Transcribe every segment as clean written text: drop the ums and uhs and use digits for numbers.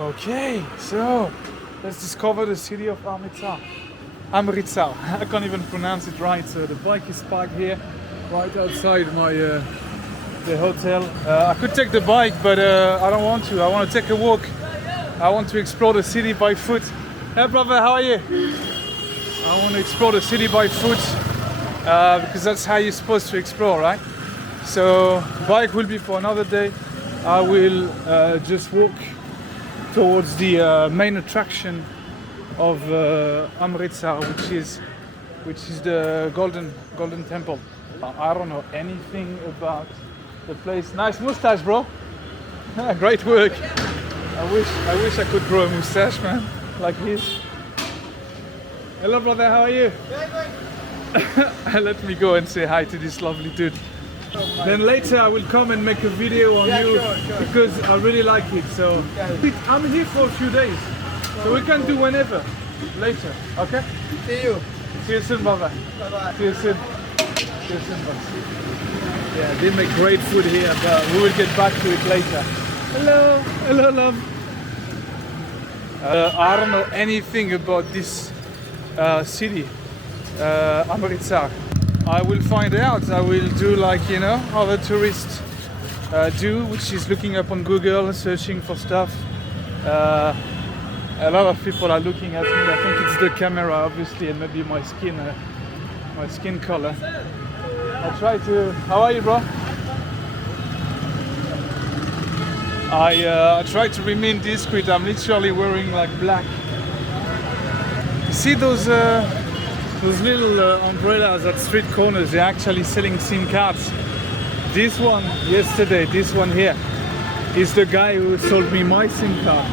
Okay, so let's discover the city of Amritsar. Amritsar, I can't even pronounce it right. So the bike is parked here, right outside my the hotel. I could take the bike, but I don't want to. I want to take a walk. I want to explore the city by foot. Hey brother, how are you? I want to explore the city by foot because that's how you're supposed to explore, right? So bike will be for another day. I will just walk towards the main attraction of Amritsar, which is the Golden Temple. I don't know anything about the place. Nice mustache, bro. Great work. I wish I could grow a mustache, man, like his. Hello, brother. How are you? Let me go and say hi to this lovely dude. Then later I will come and make a video on you sure. Because I really like it. So I'm here for a few days, so we can do whenever. Later, okay? See you. See you soon, brother. Bye-bye. See you soon. See you soon, boss. Yeah, they make great food here, but we will get back to it later. Hello, love. I don't know anything about this city, Amritsar. I will find out. I will do like, you know, other tourists do, which is looking up on Google, searching for stuff. A lot of people are looking at me. I think it's the camera, obviously, and maybe my skin color. I try to. How are you, bro? I try to remain discreet. I'm literally wearing like black. You see those little umbrellas at street corners? They're actually selling SIM cards. This one yesterday, this one here, is the guy who sold me my SIM card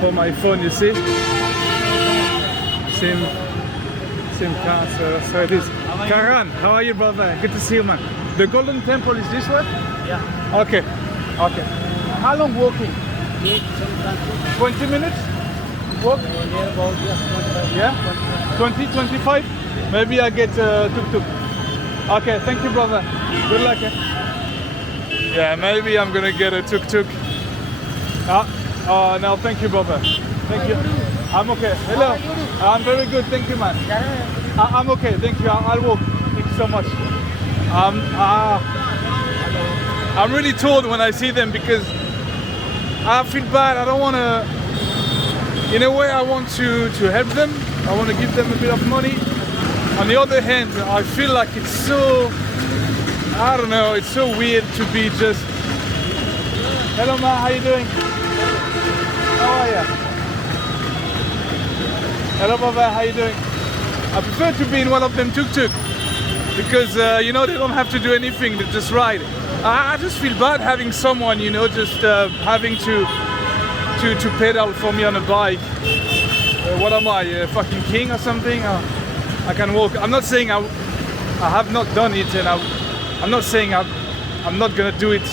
for my phone. You see? SIM card. So that's how it is. Karan, how are you, brother? Good to see you, man. The Golden Temple is this way? Yeah. Okay. How long walking? 20 minutes? Walk? Yeah? 20, 25? Maybe I get tuk-tuk. Okay, thank you, brother. Good luck. Yeah, maybe I'm gonna get a tuk-tuk. No, thank you, brother. Thank you. I'm okay. Hello. I'm very good, thank you, man. I'm okay, thank you. I'll walk. Thank you so much. I'm really torn when I see them because I feel bad. I don't want to. In a way, I want to help them. I want to give them a bit of money. On the other hand, I feel like it's so, I don't know, it's so weird to be just. Hello, ma. How you doing? How are you? Hello, brother. How you doing? I prefer to be in one of them tuk-tuk because you know, they don't have to do anything. They just ride. I just feel bad having someone, you know, just having to pedal for me on a bike. What am I, a fucking king or something? I can walk. I'm not saying I have not done it, and I'm not saying I'm not gonna do it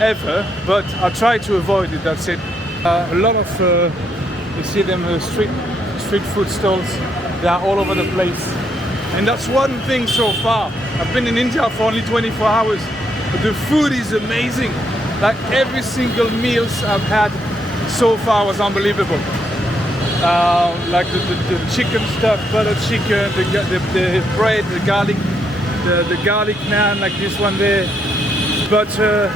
ever, but I try to avoid it. That's it. A lot of you see them street food stalls. They are all over the place, and that's one thing so far. I've been in India for only 24 hours. The food is amazing. Like every single meals I've had so far was unbelievable. Like the chicken stuff, butter chicken, the bread, the garlic naan, like this one there, butter,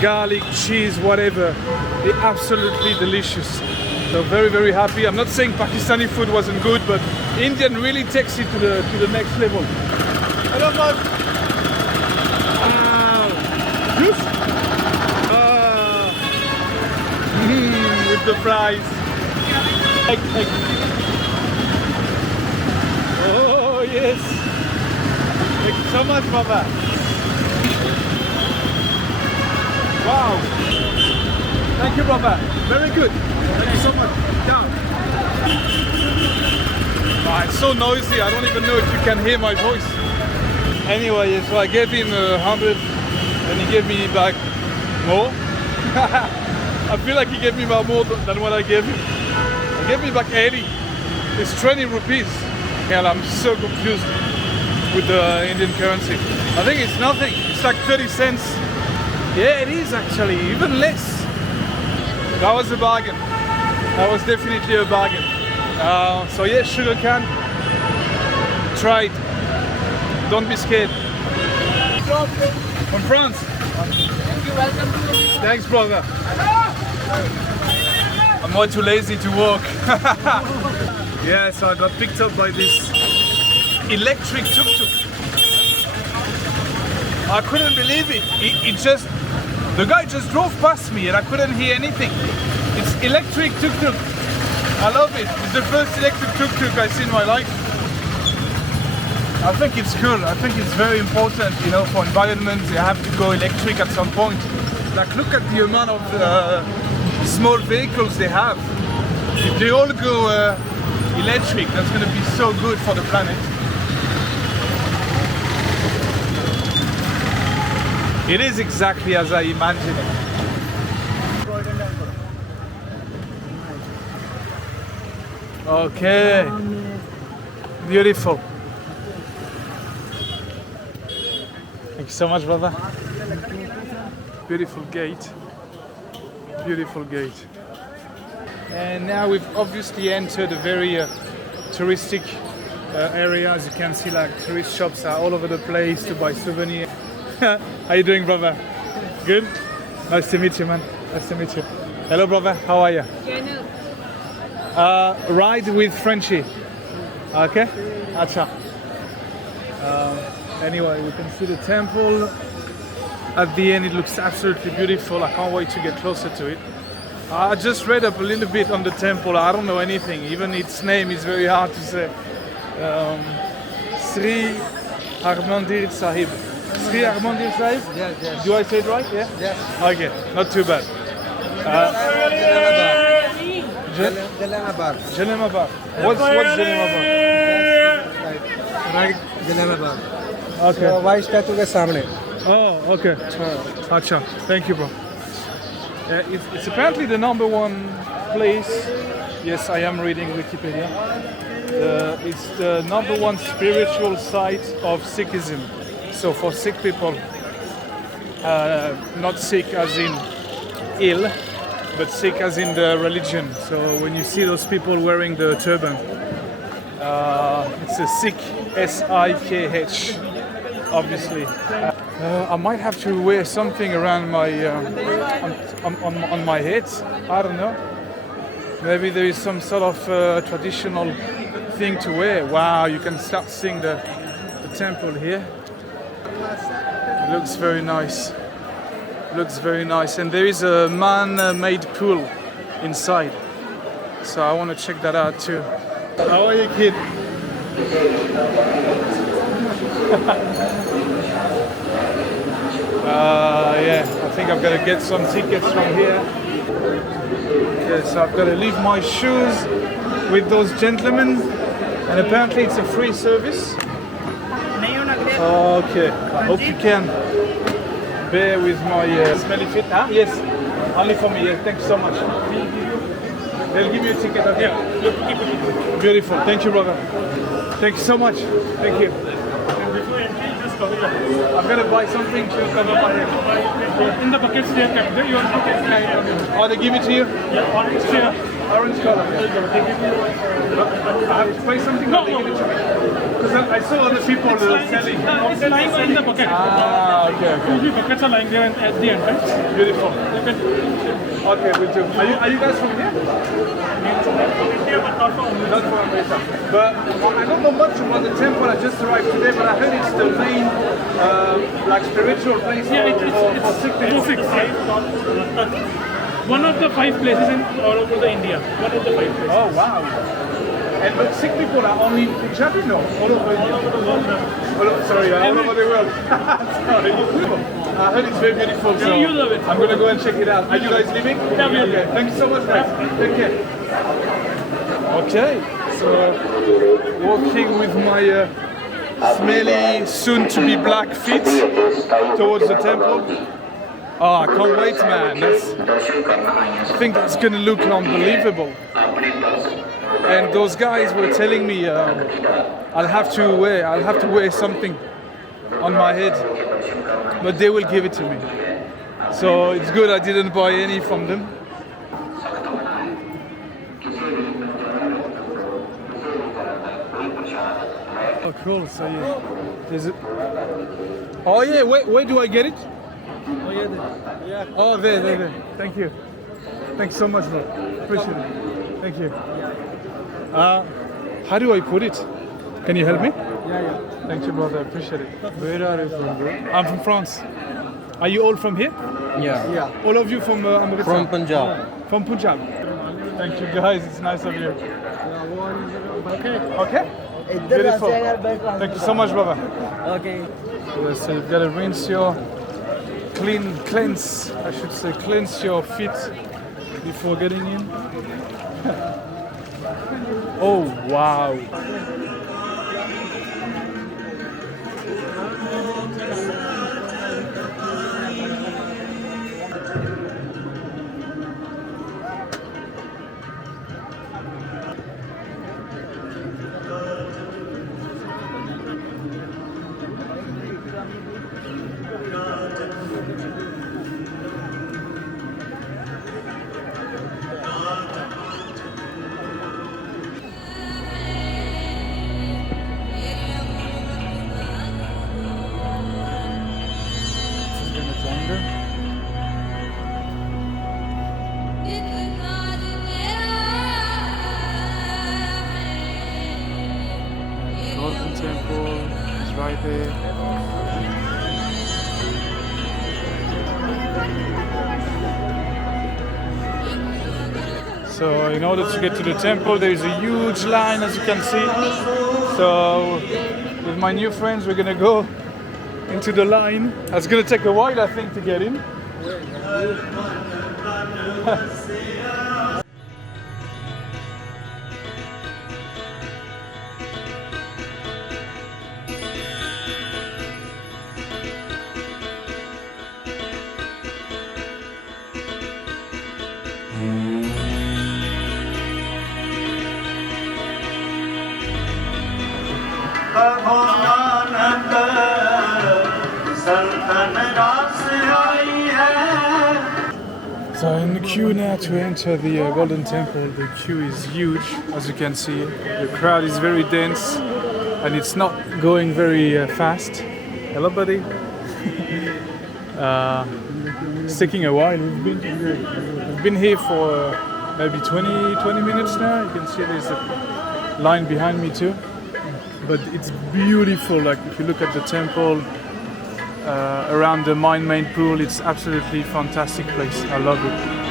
garlic, cheese, whatever. They're absolutely delicious. So very, very happy. I'm not saying Pakistani food wasn't good, but Indian really takes it to the next level. Hello, man. With the fries. Egg. Oh yes. Thank you so much, Baba. Wow. Thank you, Baba. Very good. Thank you so much. Down. Oh, it's so noisy. I don't even know if you can hear my voice. Anyway, so I gave him 100 and he gave me back more. I feel like he gave me more than what I gave him. He gave me back 80. It's 20 rupees. Hell, I'm so confused with the Indian currency. I think it's nothing. It's like 30 cents. Yeah, it is actually, even less. That was a bargain. That was definitely a bargain. So yeah, sugar can. Try it. Don't be scared. From France. Thank you, welcome to. Thanks, brother. I'm not too lazy to walk. Yeah, so I got picked up by this electric tuk-tuk. I couldn't believe it. The guy just drove past me and I couldn't hear anything. It's electric tuk-tuk. I love it. It's the first electric tuk-tuk I've seen in my life. I think it's cool. I think it's very important, you know, for environment. They have to go electric at some point. Like, look at the amount of small vehicles they have. If they all go electric, that's going to be so good for the planet. It is exactly as I imagined it. Okay, beautiful. Thank you so much, brother. Beautiful gate. Beautiful gate. And now we've obviously entered a very touristic area. As you can see, like tourist shops are all over the place to buy souvenirs. How you doing, brother? Good? Nice to meet you, man. Nice to meet you. Hello, brother. How are you? Ride with Frenchy. Okay? Acha. Anyway, we can see the temple. At the end, it looks absolutely beautiful. I can't wait to get closer to it. I just read up a little bit on the temple. I don't know anything. Even its name is very hard to say. Sri Harmandir Sahib. Sri Harmandir Sahib? Yes, yes. Do I say it right? Yeah? Yes. Okay, not too bad. Jalalabad. Jalalabad. What's Jalalabad? Right, Jalalabad. Okay. So, white statue के सामने. Oh, okay. Acha. Thank you, bro. It's apparently the #1 place. Yes, I am reading Wikipedia. It's the #1 spiritual site of Sikhism. So for Sikh people, not Sikh as in ill, but Sikh as in the religion. So when you see those people wearing the turban, it's a Sikh, S-I-K-H, obviously. I might have to wear something around my on my head. I don't know. Maybe there is some sort of traditional thing to wear. Wow, you can start seeing the temple here. It looks very nice. Looks very nice, and there is a man-made pool inside. So I want to check that out too. How are you, kid? Yeah, I think I've got to get some tickets from here. Okay, so I've got to leave my shoes with those gentlemen, and apparently it's a free service. Okay, I hope you can bear with my smelly feet. Huh? Yes, only for me. Yeah, thanks so much. They'll give you a ticket. Okay. Yeah. Beautiful. Thank you, brother. Thank you so much. Thank you. I'm gonna buy something to cover my head. In the buckets they are kept there. You want to take it? Oh, they give it to you? Yeah, orange chair. Orange color. I have to pay something? No, they give it to me. Because I saw other people selling. It's lying in the bucket. Ah, okay. Usually buckets are lying there at the entrance. Beautiful. You Okay, we do. Are you guys from here? India, but not from Not from America. But I don't know much about the temple. I just arrived today, but I heard it's the main, like, spiritual place for Sikh people. One of the 5 places in all over India. One of the 5 places. Oh, wow. And but Sikh people are only Punjabi, no? All over India. Sorry, all over the world. Sorry. I heard it's very beautiful, so you love it. I'm going to go and check it out. Are you guys leaving? Yeah, we are. Okay. Thank you so much, guys. Take care. Okay, so walking with my smelly, soon-to-be black feet towards the temple. Oh, I can't wait, man. I think that's going to look unbelievable. And those guys were telling me I'll have to wear something on my head, but they will give it to me. So it's good I didn't buy any from them. Oh, cool. So is it? Oh yeah. Where do I get it? Oh yeah. Oh, there. Thank you. Thanks so much, bro. Appreciate it. Thank you. How do I put it? Can you help me? Yeah. Thank you, brother. Appreciate it. Where are you from, bro? I'm from France. Are you all from here? Yeah. All of you from Amritsar? From Punjab. From Punjab. Thank you, guys. It's nice of you. Okay. Beautiful. Thank you so much, brother. Okay. So you've got to cleanse your feet before getting in. Oh, wow. Temple is right there. So in order to get to the temple, there is a huge line, as you can see. So with my new friends, we're gonna go into the line. It's gonna take a while, I think, to get in. So in the queue now to enter the Golden Temple. The queue is huge, as you can see. The crowd is very dense and it's not going very fast. Hello, buddy. It's taking a while. We've been here for maybe 20 minutes now. You can see there's a line behind me too. But it's beautiful. Like if you look at the temple, around the main pool, it's absolutely fantastic place. I love it.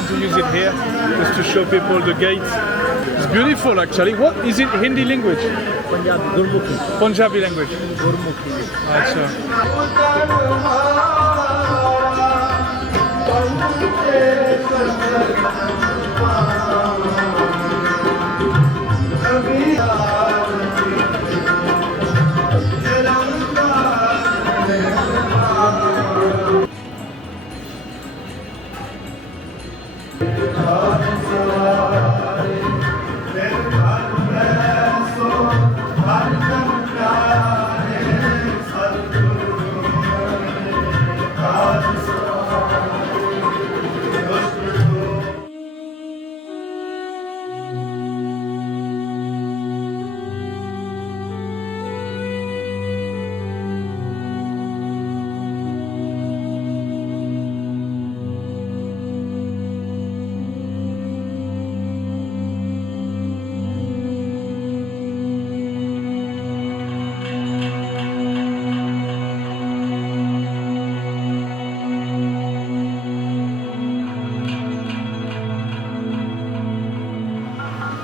To use it here just to show people the gate. It's beautiful actually. What is it? Hindi language? Punjabi language. Achha.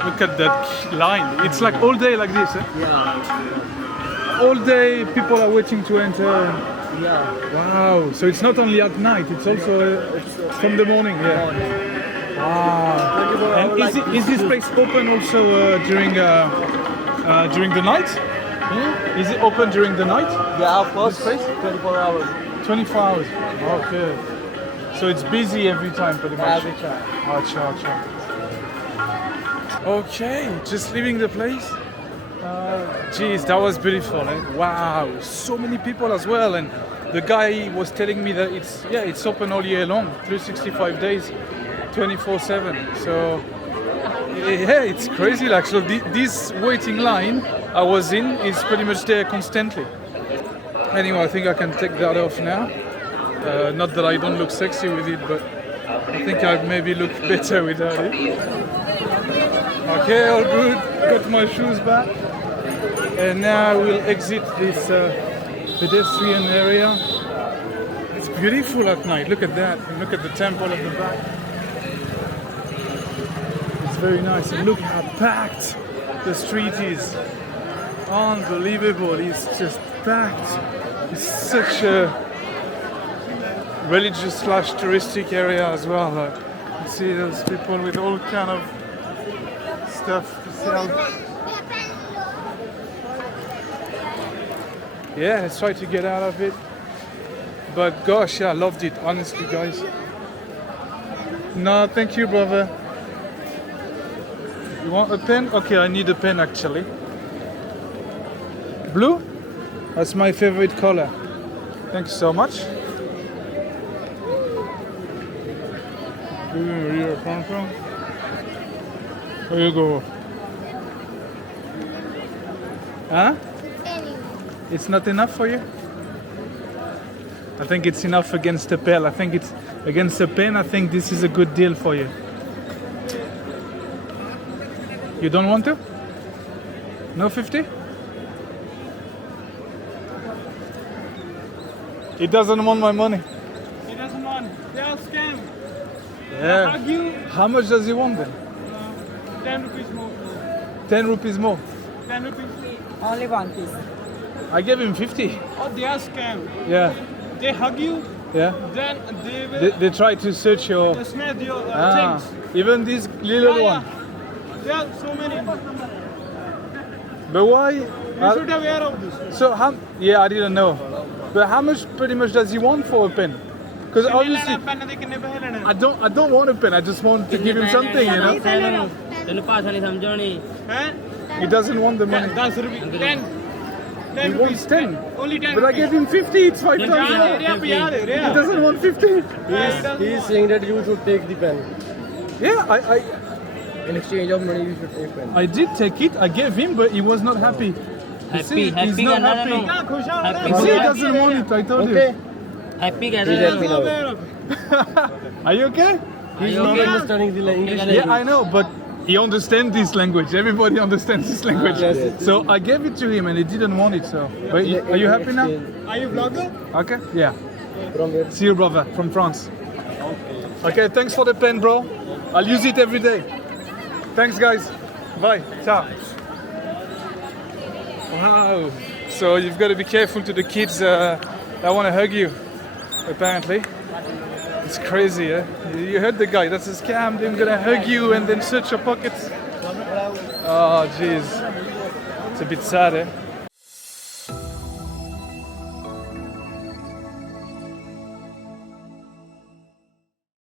Look at that line. It's like all day like this, eh? Yeah. all day people are waiting to enter. Yeah. Wow, so it's not only at night, it's also from the morning, yeah. Wow. And is this place open also during the night? Is it open during the night? Yeah, of course. This place? 24 hours. 24 hours. Okay. So it's busy every time pretty much. Every time. Acha. Okay, just leaving the place. Geez, that was beautiful. Eh? Wow, so many people as well. And the guy was telling me that it's open all year long, 365 days, 24/7. So yeah, it's crazy. Like, so this waiting line I was in is pretty much there constantly. Anyway, I think I can take that off now. Not that I don't look sexy with it, but I think I maybe look better without it. Okay, all good. Got my shoes back. And now we'll exit this pedestrian area. It's beautiful at night. Look at that. And look at the temple at the back. It's very nice. And look how packed the street is. Unbelievable. It's just packed. It's such a religious / touristic area as well. You see those people with all kind of stuff to sell. Yeah, let's try to get out of it. But gosh, yeah, I loved it, honestly, guys. No, thank you, brother. You want a pen? Okay, I need a pen actually. Blue? That's my favorite color. Thanks so much. There you go. Huh? It's not enough for you? I think it's enough against the pen. I think it's against the pen. I think this is a good deal for you. You don't want to? No 50? He doesn't want my money. He doesn't want. They are scam. Yeah. Argue. How much does he want then? 10 rupees more. 10 rupees more. 10 rupees. Only one piece. I gave him 50. Oh, they are scam. Yeah. They hug you, Yeah. then they will They try to search your... snatch your Ah, things. even this little Yeah, one. There are so many. But why? You should be aware of this. So how? Yeah, I didn't know. But how much, pretty much, does he want for a pen? Because obviously, I don't want a pen. I just want to give him something, you know. He doesn't want the money. 10 rupees. 10. He wants 10. Only 10. But I gave him 50. It's 5 times. He doesn't want 50. He is saying that you should take the pen. Yeah, In exchange of money, you should take pen. I did take it. I gave him, but he was not happy. You see, he's not happy. You see, he doesn't want it. I told you. Happy He's happy now. Are you okay? He's not understanding the English language. Yeah, I know, but he understands this language. Everybody understands this language. Yes. So I gave it to him and he didn't want it. So, but are you happy now? Are you vlogger? Okay. Yeah. From where? See you, brother, from France. Okay. Thanks for the pen, bro. I'll use it every day. Thanks, guys. Bye. Ciao. Wow. So you've got to be careful to the kids that want to hug you. Apparently. It's crazy, eh? You heard the guy, that's a scam, they're gonna hug you and then search your pockets. Oh, jeez. It's a bit sad, eh?